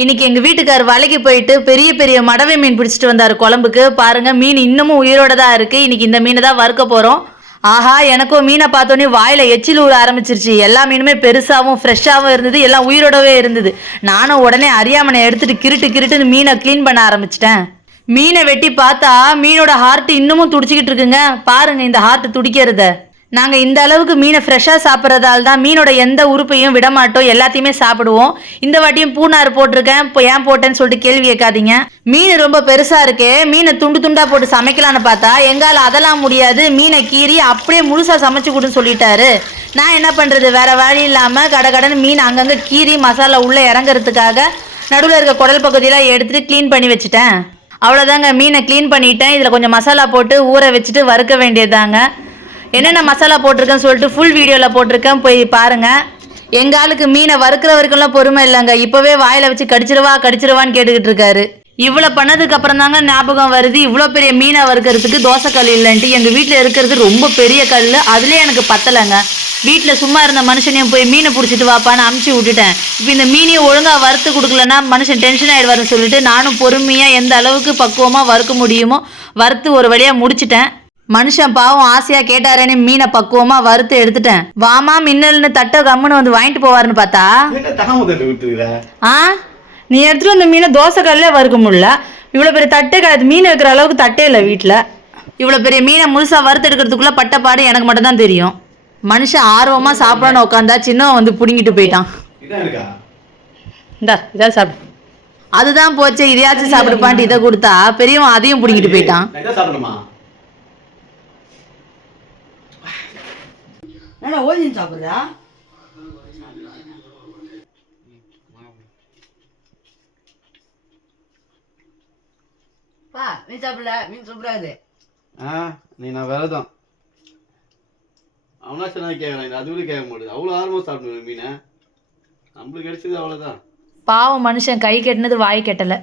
இன்னைக்கு எங்க வீட்டுக்கார் வலைக்கு போயிட்டு பெரிய பெரிய மடவை மீன் பிடிச்சிட்டு வந்தாரு குழம்புக்கு. பாருங்க மீன் இன்னமும் உயிரோட தான் இருக்கு. இன்னைக்கு இந்த மீனை தான் வறுக்க போறோம். ஆஹா எனக்கும் மீனை பார்த்தோன்னே வாயில எச்சில் ஊற ஆரம்பிச்சிருச்சு. எல்லா மீனுமே பெருசாவும் ஃப்ரெஷ்ஷாகவும் இருந்தது. எல்லாம் உயிரோடவே இருந்தது. நானும் உடனே அரியாமனை எடுத்துட்டு கிருட்டு கிருட்டுன்னு மீனை க்ளீன் பண்ண ஆரம்பிச்சிட்டேன். மீனை வெட்டி பார்த்தா மீனோட ஹார்ட் இன்னமும் துடிச்சிக்கிட்டு இருக்குங்க. பாருங்க இந்த ஹார்ட் துடிக்கிறத. நாங்க இந்த அளவுக்கு மீனை ஃப்ரெஷ்ஷா சாப்பிட்றதால தான் மீனோட எந்த உறுப்பையும் விட மாட்டோம் எல்லாத்தையுமே சாப்பிடுவோம். இந்த வாட்டியும் பூனார் போட்டிருக்கேன். இப்போ ஏன் போட்டேன்னு சொல்லிட்டு கேள்வி கேட்காதீங்க. மீன் ரொம்ப பெருசா இருக்கே. மீனை துண்டு துண்டா போட்டு சமைக்கலான்னு பார்த்தா எங்கால அதெல்லாம் முடியாது. மீனை கீறி அப்படியே முழுசா சமைச்சு கொடுன்னு சொல்லிட்டாரு. நான் என்ன பண்றது? வேற வழி இல்லாம கடன் மீன் அங்கங்க கீறி மசாலா உள்ள இறங்குறதுக்காக நடுவில் இருக்க குடல் பகுதியெல்லாம் எடுத்துட்டு க்ளீன் பண்ணி வச்சுட்டேன். அவ்வளோதாங்க மீனை க்ளீன் பண்ணிட்டேன். இதில் கொஞ்சம் மசாலா போட்டு ஊற வச்சுட்டு வறுக்க வேண்டியதுதாங்க. என்னென்ன மசாலா போட்டிருக்கேன்னு சொல்லிட்டு ஃபுல் வீடியோவில் போட்டிருக்கேன். போய் பாருங்கள் எங்கள் ஆளுக்கு மீனை வறுக்கிற வரைக்கும்லாம் பொறுமை இல்லைங்க. இப்போவே வாயில் வச்சு கடிச்சிருவா கடிச்சிருவான்னு கேட்டுக்கிட்டு இருக்காரு. இவ்வளோ பண்ணதுக்கு அப்புறம் தாங்க ஞாபகம் வருது. இவ்வளோ பெரிய மீனை வறுக்கிறதுக்கு தோசைக்கல் இல்லைன்ட்டு. எங்கள் வீட்டில் இருக்கிறது ரொம்ப பெரிய கல் அதுலேயே எனக்கு பத்தலைங்க. வீட்டில் சும்மா இருந்த மனுஷனையும் போய் மீனை பிடிச்சிட்டு வாப்பான்னு அமுச்சு விட்டுட்டேன். இப்போ இந்த மீனையும் ஒழுங்காக வறுத்து கொடுக்கலன்னா மனுஷன் டென்ஷன் ஆகிடுவார்னு சொல்லிட்டு நானும் பொறுமையாக எந்த அளவுக்கு பக்குவமாக வறுக்க முடியுமோ வறுத்து ஒரு வழியாக முடிச்சிட்டேன். மனுஷன் பாவம் ஆசையாக கேட்டாரேன்னு மீனை பக்குவமாக வறுத்து எடுத்துட்டேன். வாமா மின்னல்னு தட்டை கம்முன்னு வந்து வாங்கிட்டு போவாருன்னு பார்த்தா? ஆ? நீ எடுத்துட்டு வந்த மீனை தோசை கல்லே வறுக்க முடியல. இவ்வளோ பெரிய தட்டே கிடையாது. மீன் வைக்கிற அளவுக்கு தட்டே இல்லை வீட்டில் இவ்வளோ பெரிய மீனை முழுசாக வறுத்து எடுக்கிறதுக்குள்ள பட்டப்பாடு எனக்கு மட்டும் தான் தெரியும். மனுஷன் ஆர்வமாக சாப்பிடணும்னு உட்காந்தா சின்னவன் வந்து பிடுங்கிட்டு போயிட்டான். இந்தா இதான் சாப்பிடு. அதுதான் போச்சு இதையாச்சும் சாப்பிடுப்பான்ட்டு இதை கொடுத்தா பெரியவன் அதையும் பிடுங்கிட்டு போயிட்டான். நான் இதான் சாப்பிடணுமா என்ன ஓதின்னு சாப்பிட்றா பா மீன் சாப்பிடல மீன் சூப்பரா இருக்குது ஆ நீ நான் விரதம். அவனா சொன்னா கேட்குறான் அது கூட கேட்க மாட்டேது. அவ்வளோ ஆர்வமாக சாப்பிடுவேன் மீனை. நம்மளுக்கு கிடைச்சது அவ்வளோதான் பாவம் மனுஷன் கை கெட்டினது வாய் கெட்டலை.